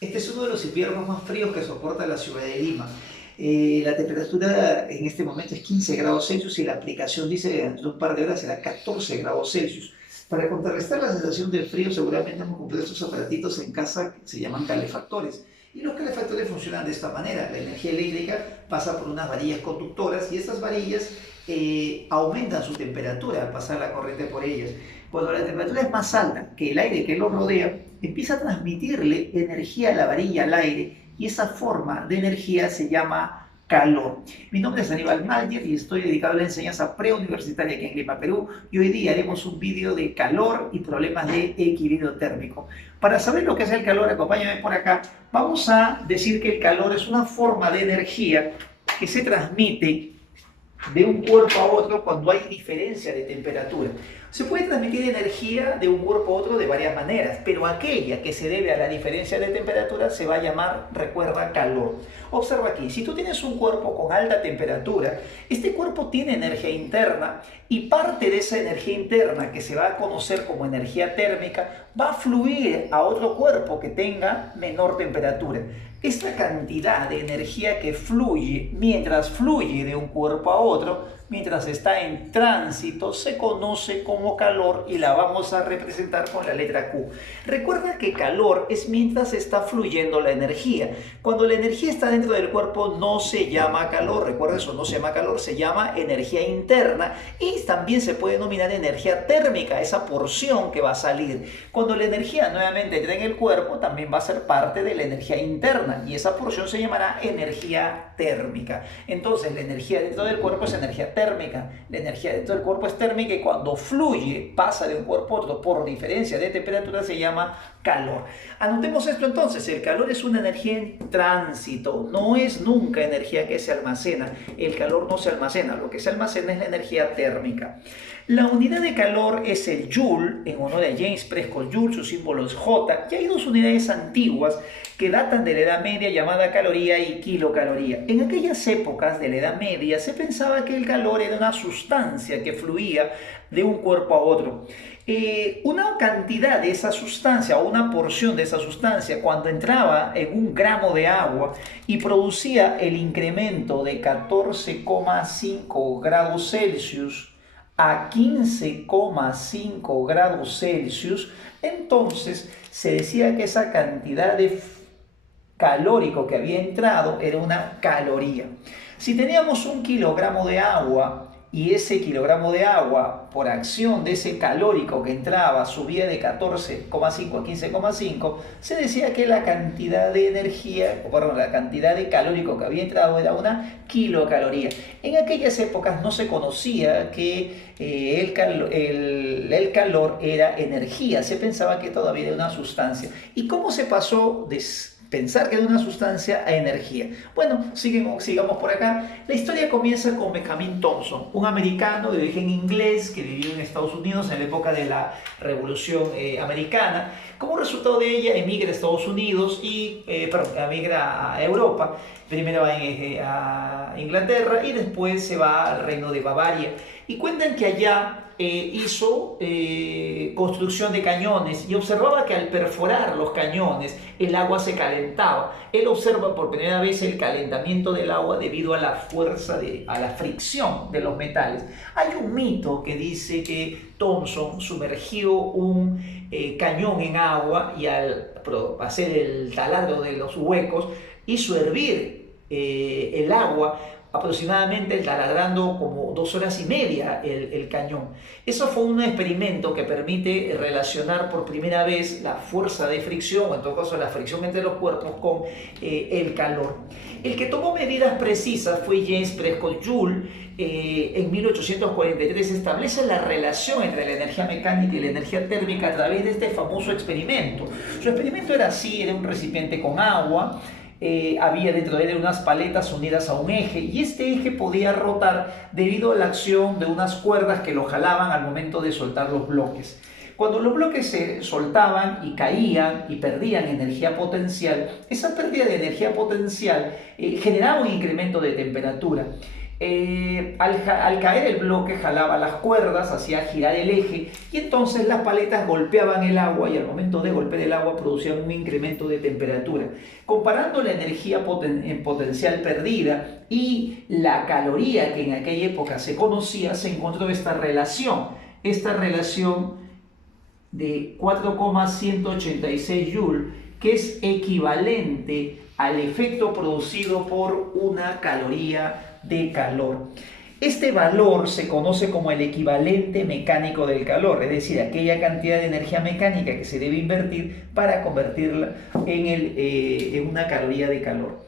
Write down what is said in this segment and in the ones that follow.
Este es uno de los inviernos más fríos que soporta la ciudad de Lima. La temperatura en este momento es 15 grados Celsius y la aplicación dice que dentro de un par de horas será 14 grados Celsius. Para contrarrestar la sensación de frío, seguramente hemos comprado estos aparatitos en casa que se llaman calefactores. Y los calefactores funcionan de esta manera. La energía eléctrica pasa por unas varillas conductoras y estas varillas aumentan su temperatura al pasar la corriente por ellas. Cuando la temperatura es más alta que el aire que lo rodea, empieza a transmitirle energía a la varilla, al aire, y esa forma de energía se llama calor. Mi nombre es Aníbal Mayer y estoy dedicado a la enseñanza preuniversitaria aquí en Lima, Perú, y hoy día haremos un vídeo de calor y problemas de equilibrio térmico. Para saber lo que es el calor, acompáñame por acá, vamos a decir que el calor es una forma de energía que se transmite de un cuerpo a otro cuando hay diferencia de temperatura. Se puede transmitir energía de un cuerpo a otro de varias maneras, pero aquella que se debe a la diferencia de temperatura se va a llamar, recuerda, calor. Observa aquí, si tú tienes un cuerpo con alta temperatura, este cuerpo tiene energía interna y parte de esa energía interna, que se va a conocer como energía térmica, va a fluir a otro cuerpo que tenga menor temperatura. Esta cantidad de energía que fluye mientras fluye de un cuerpo a otro, mientras está en tránsito, se conoce como calor y la vamos a representar con la letra Q. Recuerda que calor es mientras está fluyendo la energía. Cuando la energía está dentro del cuerpo no se llama calor, recuerda eso, no se llama calor, se llama energía interna y también se puede denominar energía térmica, esa porción que va a salir. Cuando la energía nuevamente entra en el cuerpo, también va a ser parte de la energía interna y esa porción se llamará energía térmica. Entonces, la energía dentro del cuerpo es energía térmica. La energía dentro del cuerpo es térmica y cuando fluye, pasa de un cuerpo a otro por diferencia de temperatura, se llama calor. Anotemos esto entonces, el calor es una energía en tránsito, no es nunca energía que se almacena. El calor no se almacena, lo que se almacena es la energía térmica. La unidad de calor es el Joule, en honor a James Prescott Joule, su símbolo es J, y hay dos unidades antiguas que datan de la Edad Media llamada caloría y kilocaloría. En aquellas épocas de la Edad Media se pensaba que el calor era una sustancia que fluía de un cuerpo a otro. Una cantidad de esa sustancia o una porción de esa sustancia cuando entraba en un gramo de agua y producía el incremento de 14,5 grados Celsius a 15,5 grados Celsius, entonces se decía que esa cantidad de calórico que había entrado era una caloría. Si teníamos un kilogramo de agua y ese kilogramo de agua, por acción de ese calórico que entraba, subía de 14,5 a 15,5, se decía que la cantidad de energía, o perdón, la cantidad de calórico que había entrado era una kilocaloría. En aquellas épocas no se conocía que el calor era energía, se pensaba que todavía era una sustancia. ¿Y cómo se pasó de pensar que era una sustancia a energía? Bueno, sigamos por acá. La historia comienza con Benjamin Thompson, un americano de origen inglés que vivió en Estados Unidos en la época de la Revolución Americana. Como resultado de ella, emigra a Estados Unidos y, emigra a Europa. Primero va a Inglaterra y después se va al reino de Bavaria. Y cuentan que allá hizo construcción de cañones y observaba que al perforar los cañones el agua se calentaba. Él observa por primera vez el calentamiento del agua debido a la fuerza, a la fricción de los metales. Hay un mito que dice que Thomson sumergió un cañón en agua y al hacer el taladro de los huecos hizo hervir el agua aproximadamente taladrando como 2 horas y media el cañón. Eso fue un experimento que permite relacionar por primera vez la fuerza de fricción, o en todo caso la fricción entre los cuerpos, con el calor. El que tomó medidas precisas fue James Prescott Joule. En 1843 establece la relación entre la energía mecánica y la energía térmica a través de este famoso experimento. Su experimento era así, era un recipiente con agua. Había dentro de él unas paletas unidas a un eje y este eje podía rotar debido a la acción de unas cuerdas que lo jalaban al momento de soltar los bloques. Cuando los bloques se soltaban y caían y perdían energía potencial, esa pérdida de energía potencial generaba un incremento de temperatura. Al caer el bloque jalaba las cuerdas, hacía girar el eje y entonces las paletas golpeaban el agua y al momento de golpear el agua producían un incremento de temperatura. Comparando la energía en potencial perdida y la caloría que en aquella época se conocía, se encontró esta relación de 4,186 Joule, que es equivalente al efecto producido por una caloría de calor. Este valor se conoce como el equivalente mecánico del calor, es decir, aquella cantidad de energía mecánica que se debe invertir para convertirla en una caloría de calor.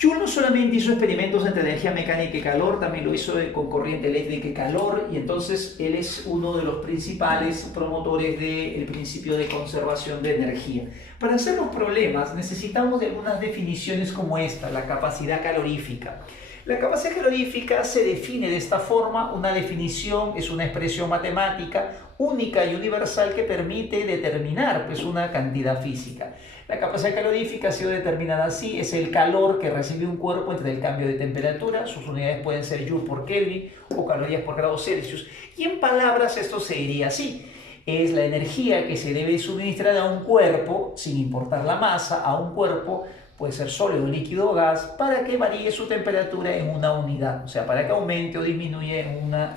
Joule no solamente hizo experimentos entre energía mecánica y calor, también lo hizo con corriente eléctrica y calor, y entonces él es uno de los principales promotores del principio de conservación de energía. Para hacer los problemas necesitamos de algunas definiciones como esta, la capacidad calorífica. La capacidad calorífica se define de esta forma: una definición es una expresión matemática única y universal que permite determinar una cantidad física. La capacidad calorífica ha sido determinada así: es el calor que recibe un cuerpo entre el cambio de temperatura, sus unidades pueden ser Joule por Kelvin o calorías por grado Celsius, y en palabras esto se diría así: es la energía que se debe suministrar a un cuerpo, sin importar la masa, a un cuerpo, puede ser sólido, líquido o gas, para que varíe su temperatura en una unidad, o sea, para que aumente o disminuya en una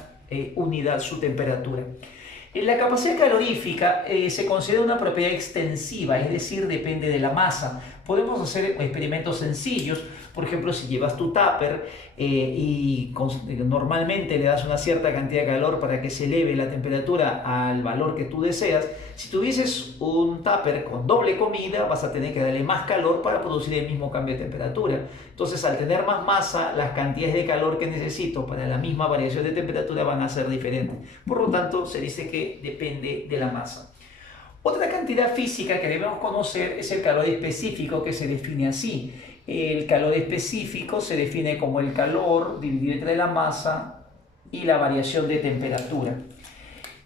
unidad su temperatura. La capacidad calorífica se considera una propiedad extensiva, es decir, depende de la masa. Podemos hacer experimentos sencillos. Por ejemplo, si llevas tu tupper normalmente le das una cierta cantidad de calor para que se eleve la temperatura al valor que tú deseas. Si tuvieses un tupper con doble comida, vas a tener que darle más calor para producir el mismo cambio de temperatura. Entonces, al tener más masa, las cantidades de calor que necesito para la misma variación de temperatura van a ser diferentes. Por lo tanto, se dice que depende de la masa. Otra cantidad física que debemos conocer es el calor específico, que se define así. El calor específico se define como el calor dividido entre la masa y la variación de temperatura.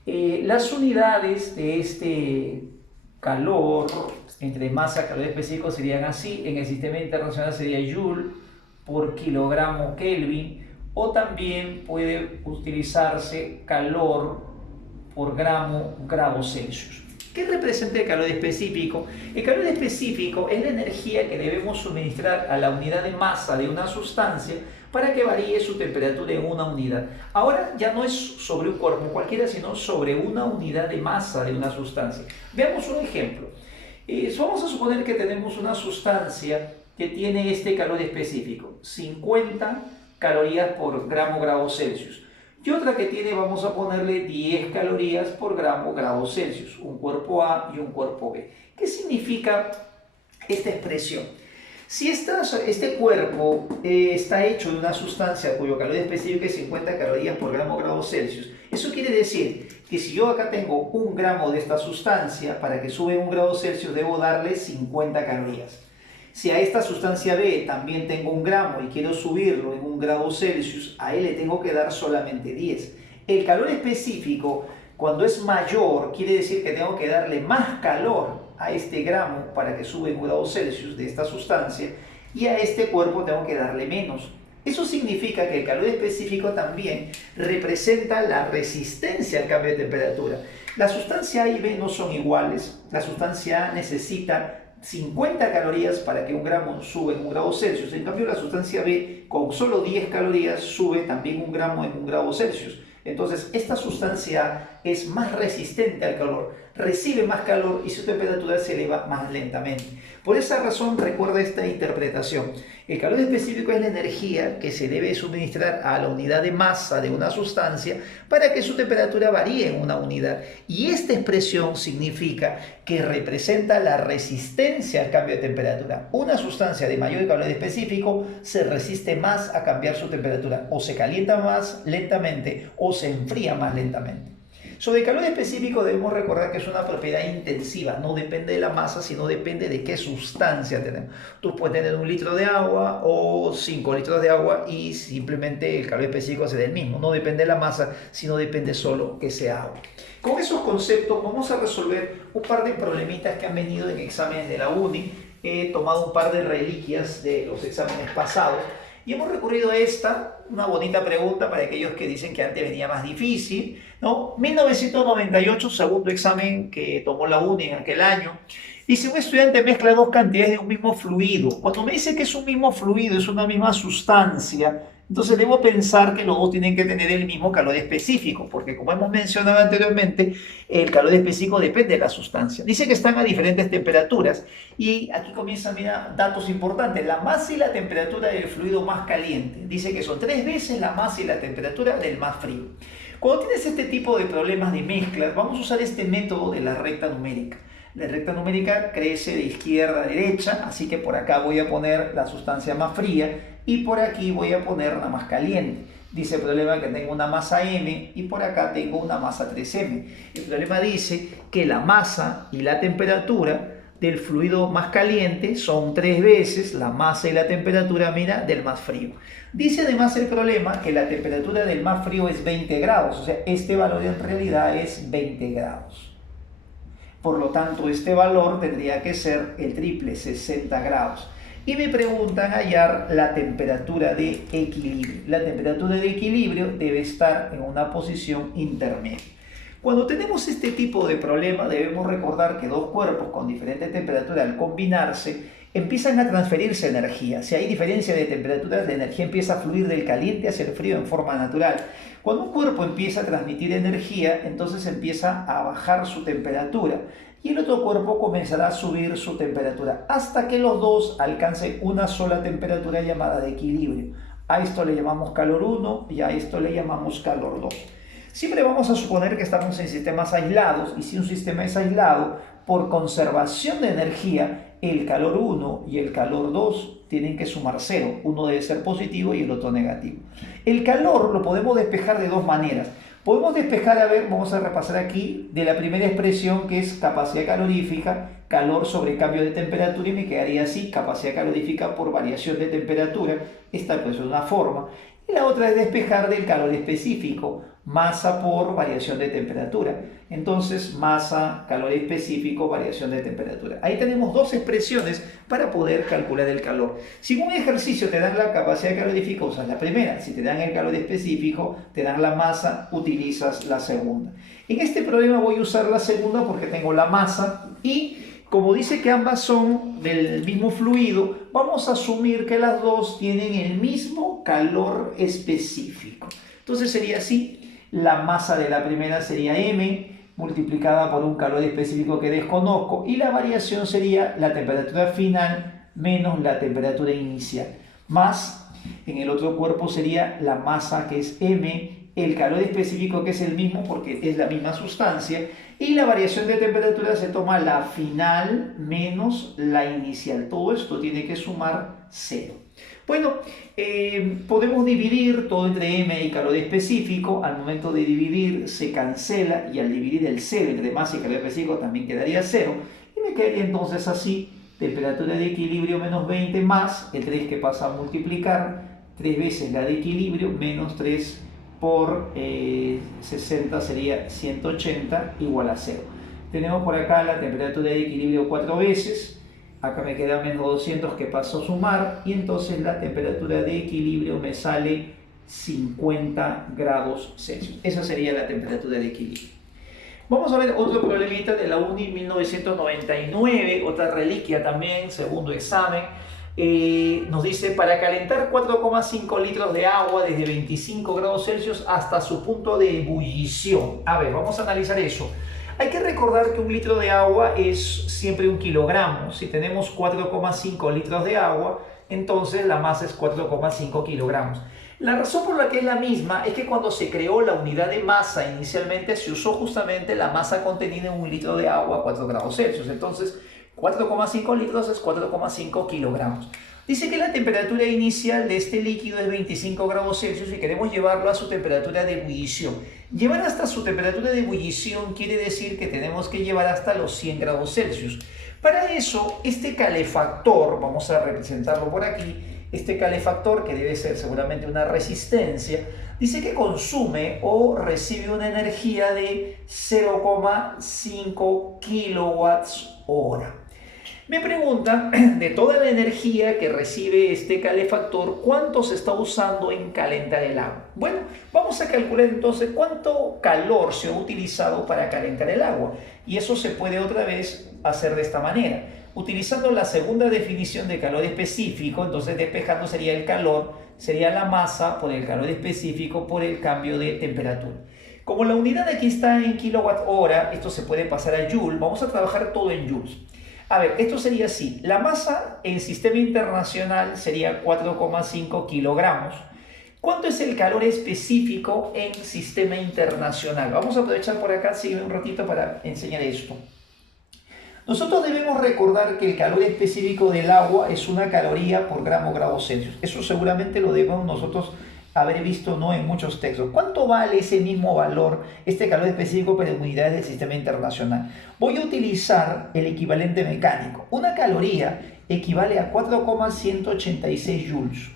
Las unidades de este calor entre masa y calor específico serían así: en el sistema internacional sería Joule por kilogramo Kelvin, o también puede utilizarse calor por grado Celsius. ¿Qué representa el calor específico? El calor específico es la energía que debemos suministrar a la unidad de masa de una sustancia para que varíe su temperatura en una unidad. Ahora ya no es sobre un cuerpo cualquiera, sino sobre una unidad de masa de una sustancia. Veamos un ejemplo. Vamos a suponer que tenemos una sustancia que tiene este calor específico, 50 calorías por grado Celsius. Y otra que tiene, vamos a ponerle 10 calorías por grado Celsius, un cuerpo A y un cuerpo B. ¿Qué significa esta expresión? Si este cuerpo está hecho de una sustancia cuyo calor específico es 50 calorías por grado Celsius, eso quiere decir que si yo acá tengo 1 gramo de esta sustancia, para que suba 1 grado Celsius debo darle 50 calorías. Si a esta sustancia B también tengo 1 gramo y quiero subirlo en 1 grado Celsius, a él le tengo que dar solamente 10. El calor específico, cuando es mayor, quiere decir que tengo que darle más calor a este gramo para que suba en 1 grado Celsius de esta sustancia, y a este cuerpo tengo que darle menos. Eso significa que el calor específico también representa la resistencia al cambio de temperatura. La sustancia A y B no son iguales. La sustancia A necesita 50 calorías para que 1 gramo sube en 1 grado Celsius. En cambio, la sustancia B con solo 10 calorías sube también 1 gramo en 1 grado Celsius. Entonces, esta sustancia A es más resistente al calor, recibe más calor y su temperatura se eleva más lentamente. Por esa razón, recuerda esta interpretación. El calor específico es la energía que se debe suministrar a la unidad de masa de una sustancia para que su temperatura varíe en una unidad. Y esta expresión significa que representa la resistencia al cambio de temperatura. Una sustancia de mayor calor específico se resiste más a cambiar su temperatura, o se calienta más lentamente o se enfría más lentamente. Sobre el calor específico debemos recordar que es una propiedad intensiva, no depende de la masa, sino depende de qué sustancia tenemos. Tú puedes tener 1 litro de agua o 5 litros de agua y simplemente el calor específico será el mismo. No depende de la masa, sino depende solo que sea agua. Con esos conceptos vamos a resolver un par de problemitas que han venido en exámenes de la UNI. He tomado un par de reliquias de los exámenes pasados. Y hemos recurrido a esta, una bonita pregunta para aquellos que dicen que antes venía más difícil, ¿no? 1998, segundo examen que tomó la UNI en aquel año. Dice, un estudiante mezcla dos cantidades de un mismo fluido. Cuando me dice que es un mismo fluido, es una misma sustancia, entonces debo pensar que los dos tienen que tener el mismo calor específico, porque como hemos mencionado anteriormente, el calor específico depende de la sustancia. Dice que están a diferentes temperaturas y aquí comienzan, mira, datos importantes. La masa y la temperatura del fluido más caliente. Dice que son 3 veces la masa y la temperatura del más frío. Cuando tienes este tipo de problemas de mezclas, vamos a usar este método de la recta numérica. La recta numérica crece de izquierda a derecha, así que por acá voy a poner la sustancia más fría y por aquí voy a poner la más caliente. Dice el problema que tengo una masa M y por acá tengo una masa 3M. El problema dice que la masa y la temperatura del fluido más caliente son 3 veces la masa y la temperatura, mira, del más frío. Dice además el problema que la temperatura del más frío es 20 grados, o sea, este valor en realidad es 20 grados. Por lo tanto, este valor tendría que ser el triple, 60 grados. Y me preguntan hallar la temperatura de equilibrio. La temperatura de equilibrio debe estar en una posición intermedia. Cuando tenemos este tipo de problema, debemos recordar que dos cuerpos con diferente temperatura al combinarse empiezan a transferirse energía. Si hay diferencia de temperaturas, la energía empieza a fluir del caliente hacia el frío en forma natural. Cuando un cuerpo empieza a transmitir energía, entonces empieza a bajar su temperatura y el otro cuerpo comenzará a subir su temperatura hasta que los dos alcancen una sola temperatura llamada de equilibrio. A esto le llamamos calor 1 y a esto le llamamos calor 2. Siempre vamos a suponer que estamos en sistemas aislados y si un sistema es aislado, por conservación de energía, el calor 1 y el calor 2 tienen que sumar 0. Uno debe ser positivo y el otro negativo. El calor lo podemos despejar de dos maneras. Podemos despejar, a ver, vamos a repasar aquí, de la primera expresión que es capacidad calorífica, calor sobre cambio de temperatura, y me quedaría así, capacidad calorífica por variación de temperatura. Esta pues es una forma. Y la otra es despejar del calor específico, masa por variación de temperatura. Entonces, masa, calor específico, variación de temperatura. Ahí tenemos dos expresiones para poder calcular el calor. Si en un ejercicio te dan la capacidad calorífica, usas la primera. Si te dan el calor específico, te dan la masa, utilizas la segunda. En este problema voy a usar la segunda porque tengo la masa y como dice que ambas son del mismo fluido, vamos a asumir que las dos tienen el mismo calor específico. Entonces sería así, la masa de la primera sería M multiplicada por un calor específico que desconozco y la variación sería la temperatura final menos la temperatura inicial. Más, en el otro cuerpo sería la masa que es M, el calor específico que es el mismo porque es la misma sustancia y la variación de temperatura se toma la final menos la inicial. Todo esto tiene que sumar 0. Bueno, podemos dividir todo entre M y calor específico. Al momento de dividir se cancela y al dividir el 0 entre masa y calor específico también quedaría 0. Y me quedaría entonces así, temperatura de equilibrio menos 20 más el 3 que pasa a multiplicar, 3 veces la de equilibrio menos 3 por 60 sería 180 igual a 0. Tenemos por acá la temperatura de equilibrio 4 veces, acá me queda menos 200 que paso a sumar y entonces la temperatura de equilibrio me sale 50 grados Celsius. Esa sería la temperatura de equilibrio. Vamos a ver otro problemita de la UNI 1999, otra reliquia también, segundo examen. Nos dice, para calentar 4,5 litros de agua desde 25 grados Celsius hasta su punto de ebullición. A ver, vamos a analizar eso. Hay que recordar que un litro de agua es siempre un kilogramo. Si tenemos 4,5 litros de agua, entonces la masa es 4,5 kilogramos. La razón por la que es la misma es que cuando se creó la unidad de masa inicialmente se usó justamente la masa contenida en un litro de agua a 4 grados Celsius. Entonces, 4,5 litros es 4,5 kilogramos. Dice que la temperatura inicial de este líquido es 25 grados Celsius y queremos llevarlo a su temperatura de ebullición. Llevar hasta su temperatura de ebullición quiere decir que tenemos que llevar hasta los 100 grados Celsius. Para eso, este calefactor, vamos a representarlo por aquí, este calefactor, que debe ser seguramente una resistencia, dice que consume o recibe una energía de 0,5 kilowatts hora. Me preguntan, de toda la energía que recibe este calefactor, ¿cuánto se está usando en calentar el agua? Bueno, vamos a calcular entonces cuánto calor se ha utilizado para calentar el agua. Y eso se puede otra vez hacer de esta manera. Utilizando la segunda definición de calor específico, entonces despejando sería el calor, sería la masa por el calor específico por el cambio de temperatura. Como la unidad aquí está en kilowatt hora, esto se puede pasar a joule, vamos a trabajar todo en joules. A ver, esto sería así. La masa en sistema internacional sería 4,5 kilogramos. ¿Cuánto es el calor específico en sistema internacional? Vamos a aprovechar por acá, sígueme un ratito para enseñar esto. Nosotros debemos recordar que el calor específico del agua es 1 caloría por grado Celsius. Eso seguramente lo debemos nosotros haber visto, ¿no?, en muchos textos. ¿Cuánto vale ese mismo valor, este calor específico para unidades del sistema internacional? Voy a utilizar el equivalente mecánico. 1 caloría equivale a 4,186 joules.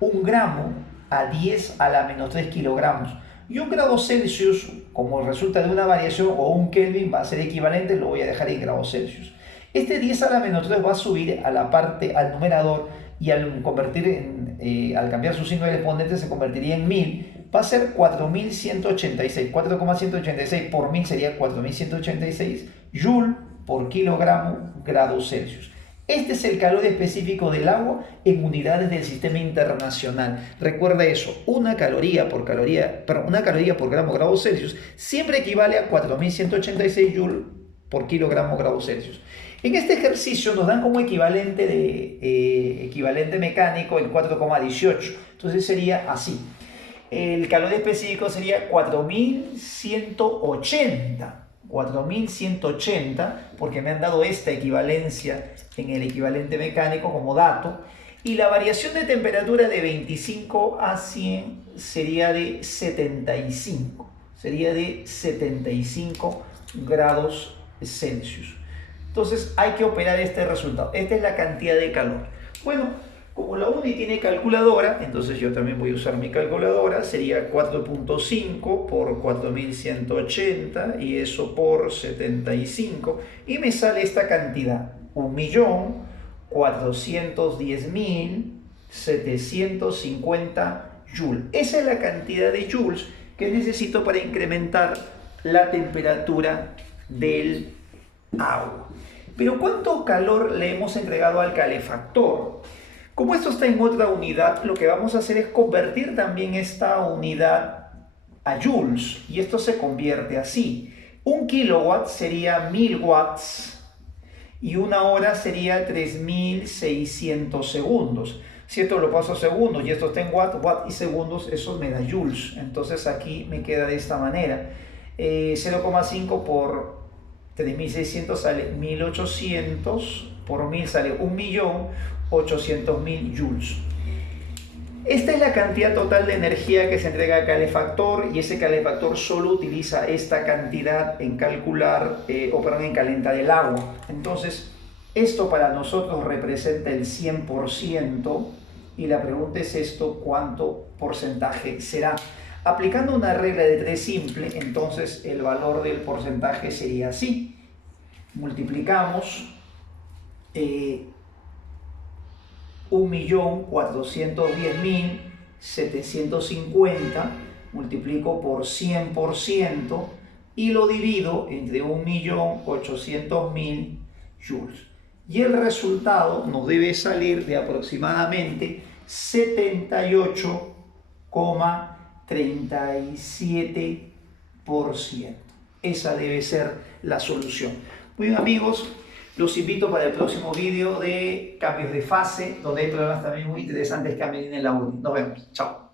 1 gramo a 10 a la menos 3 kilogramos. Y 1 grado Celsius, como resulta de una variación, o 1 Kelvin, va a ser equivalente, lo voy a dejar en grados Celsius. Este 10 a la menos 3 va a subir a la parte, al numerador, y al cambiar su signo del exponente se convertiría en 1000, va a ser 4186. 4,186 por 1000 sería 4186 joule por kilogramo grados Celsius. Este es el calor específico del agua en unidades del sistema internacional. Recuerda eso, 1 caloría por gramo grados Celsius siempre equivale a 4186 joule por kilogramo grados Celsius. En este ejercicio nos dan como equivalente mecánico el 4,18. Entonces sería así. El calor específico sería 4180. 4180, porque me han dado esta equivalencia en el equivalente mecánico como dato. Y la variación de temperatura de 25 a 100 sería de 75. Sería de 75 grados Celsius. Entonces hay que operar este resultado. Esta es la cantidad de calor. Bueno, como la UNI tiene calculadora, entonces yo también voy a usar mi calculadora. Sería 4.5 por 4180 y eso por 75. Y me sale esta cantidad. 1.410.750 joules. Esa es la cantidad de joules que necesito para incrementar la temperatura del agua. Pero ¿cuánto calor le hemos entregado al calefactor? Como esto está en otra unidad, lo que vamos a hacer es convertir también esta unidad a joules. Y esto se convierte así. 1 kilowatt sería 1000 watts y 1 hora sería 3600 segundos. Si esto lo paso a segundos y esto está en watt y segundos, eso me da joules. Entonces aquí me queda de esta manera. 0,5 por 3600 sale 1800, por 1000 sale 1.800.000 joules. Esta es la cantidad total de energía que se entrega al calefactor y ese calefactor solo utiliza esta cantidad en en calentar el agua. Entonces, esto para nosotros representa el 100% y la pregunta es esto, ¿cuánto porcentaje será? Aplicando una regla de 3 simple, entonces el valor del porcentaje sería así. Multiplicamos 1.410.750, multiplico por 100% y lo divido entre 1.800.000 joules. Y el resultado nos debe salir de aproximadamente 78,37%. Esa debe ser la solución. Muy bien, amigos, los invito para el próximo vídeo de cambios de fase, donde hay problemas también muy interesantes que han venido en la UNI. Nos vemos. Chao.